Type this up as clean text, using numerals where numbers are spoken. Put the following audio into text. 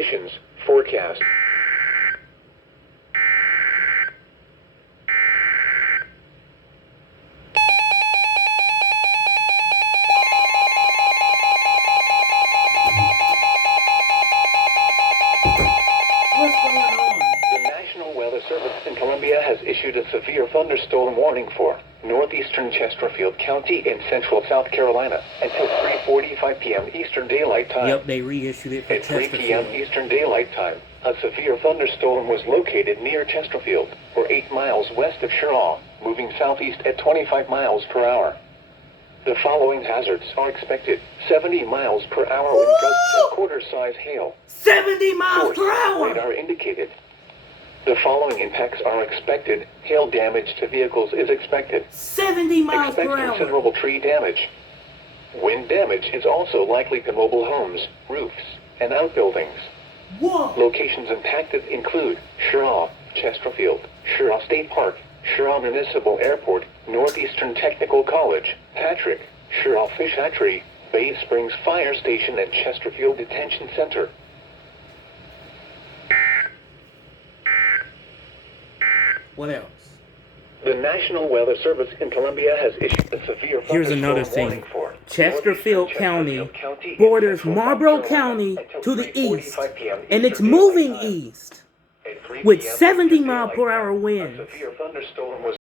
Conditions forecast. What's going on? The National Weather Service in Columbia has issued a severe thunderstorm warning for northeastern Chesterfield County in central South Carolina until 3:45 p.m. Eastern Daylight Time. Yep, they reissued it for At 3 Chesterfield. p.m. Eastern Daylight Time, a severe thunderstorm was located near Chesterfield, or 8 miles west of Sherlaw, moving southeast at 25 miles per hour. The following hazards are expected: 70 miles per hour wind gusts and quarter-size hail. 70 miles Source: per hour! radar indicated. The following impacts are expected. Hail damage to vehicles is expected. 70 miles Expect per hour! considerable tree damage. Wind damage is also likely to mobile homes, roofs, and outbuildings. Whoa! Locations impacted include Sherlaw, Chesterfield, Sherlaw State Park, Sherlaw Municipal Airport, Northeastern Technical College, Patrick, Sherlaw Fish Hatchery, Bay Springs Fire Station, and Chesterfield Detention Center. What else? The National Weather Service in Columbia has issued a severe Here's another thunderstorm thing. warning for Chesterfield northeastern County Chesterfield County in borders central Marlboro South Carolina County until to the east, 3:45 p.m. and it's Eastern moving Daylight Time. east At 3 with p.m. 70 Eastern mile Daylight per hour Time, winds. a severe thunderstorm was